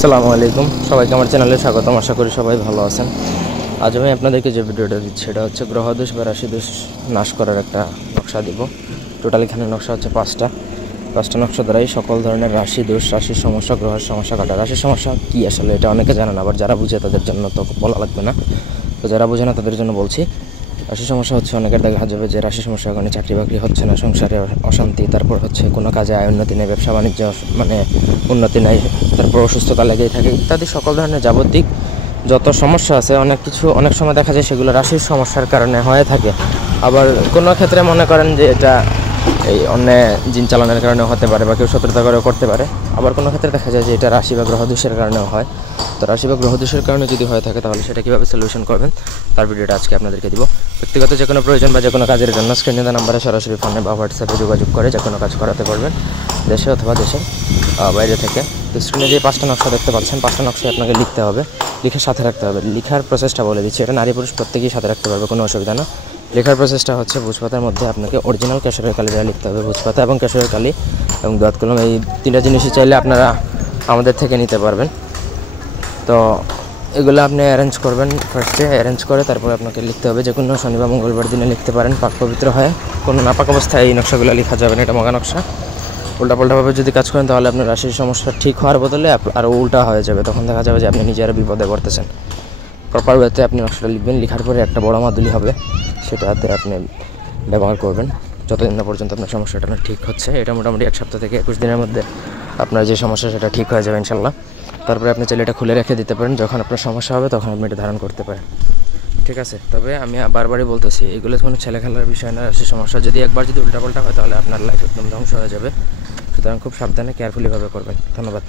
আসসালামু আলাইকুম, সবাইকে আমার চ্যানেলে স্বাগতম। আশা করি সবাই ভালো আছেন। আজ আমি আপনাদেরকে যে ভিডিওটা দিচ্ছি এটা হচ্ছে গ্রহদোষ বা রাশিদোষ নাশ করার একটা নকশা দিব। টোটাল এখানে নকশা হচ্ছে পাঁচটা নকশা দ্বারাই সকল ধরনের রাশি দোষ, রাশির সমস্যা, গ্রহের সমস্যা কাটা। রাশির সমস্যা কী আসলে এটা অনেকে জানে না, আবার যারা বুঝে তাদের জন্য তো বলা লাগবে না। তো যারা বুঝে না তাদের জন্য বলছি। রাশি সমস্যা হচ্ছে অনেকের দেখা যাবে যে রাশি সমস্যা কারণে চাকরি বাকরি হচ্ছে না, সংসারে অশান্তি, তারপর হচ্ছে কোনো কাজে আয় উন্নতি নেই, ব্যবসা বাণিজ্য মানে উন্নতি নেই, তারপর অসুস্থতা লেগেই থাকে ইত্যাদি সকল ধরনের যাবতীয় যত সমস্যা আছে অনেক সময় দেখা যায় সেগুলো রাশির সমস্যার কারণে হয়ে থাকে। আবার কোনো ক্ষেত্রে মনে করেন যে এটা এই অন্য জিন চালানোর কারণে হতে পারে বা কেউ শত্রুতা করেও করতে পারে। আবার কোনো ক্ষেত্রে দেখা যায় যে এটা রাশি বা গ্রহদোষের কারণেও হয়। তো রাশি বা গ্রহদোষের কারণে যদি হয়ে থাকে তাহলে সেটা কীভাবে সলিউশন করবেন তার ভিডিওটা আজকে আপনাদেরকে দিব। ব্যক্তিগত যে কোনো প্রয়োজন বা যে কোনো কাজের জন্য স্ক্রিনে দেওয়া নাম্বারে সরাসরি ফোনে বা হোয়াটসঅ্যাপে যোগাযোগ করে যে কোনো কাজ করাতে পারবেন, দেশে অথবা দেশের বাইরে থেকে। তো স্ক্রিনে যে 5টা নকশা দেখতে পাচ্ছেন, 5টা নকশায় আপনাকে লিখতে হবে, লিখে সাথে রাখতে হবে। লিখার প্রসেসটা বলে দিচ্ছি, এটা নারী পুরুষ প্রত্যেকেই সাথে রাখতে পারবে, কোনো অসুবিধা না। লেখার প্রসেসটা হচ্ছে ভোজপাতার মধ্যে আপনাকে অরিজিনাল কেশরের কালি দ্বারা লিখতে হবে। ভোজপাতা এবং কেশরের কালি এবং দোয়াত কলম, এই 3টা জিনিসই চাইলে আপনারা আমাদের থেকে নিতে পারবেন। তো এগুলো আপনি অ্যারেঞ্জ করবেন, ফার্স্টে অ্যারেঞ্জ করে তারপরে আপনাকে লিখতে হবে। যে কোনো শনি বা মঙ্গলবার দিনে লিখতে পারেন, পাক পবিত্র হয়। কোনো নাপাক অবস্থায় এই নকশাগুলো লেখা যাবে না, এটা মগা নকশা। উল্টাপাল্টাভাবে যদি কাজ করেন তাহলে আপনার রাশির সমস্যা ঠিক হওয়ার বদলে আরও উল্টা হয়ে যাবে, তখন দেখা যাবে যে আপনি নিজেরা বিপদে পড়তেছেন। প্রপার ওয়েতে আপনি নকশাটা লিখবেন, লেখার পরে একটা বড় মাদুলি হবে, সেটাতে আপনি ব্যবহার করবেন যতদিন না পর্যন্ত আপনার সমস্যাটা ঠিক হচ্ছে। এটা মোটামুটি 1 সপ্তাহ থেকে 21 দিনের মধ্যে আপনার যে সমস্যা সেটা ঠিক হয়ে যাবে ইনশাল্লাহ। তারপরে আপনি চাইলে এটা খুলে রেখে দিতে পারেন, যখন আপনার সমস্যা হবে তখন আপনি এটা ধারণ করতে পারেন, ঠিক আছে। তবে আমি বারবারই বলতেছি, এগুলো কোনো ছেলে খেলার বিষয় না। রাশির সমস্যা যদি একবার যদি উল্টাপাল্টা হয় তাহলে আপনার লাইফ একদম ধ্বংস হয়ে যাবে। সুতরাং খুব সাবধানে কেয়ারফুলিভাবে করবেন। ধন্যবাদ।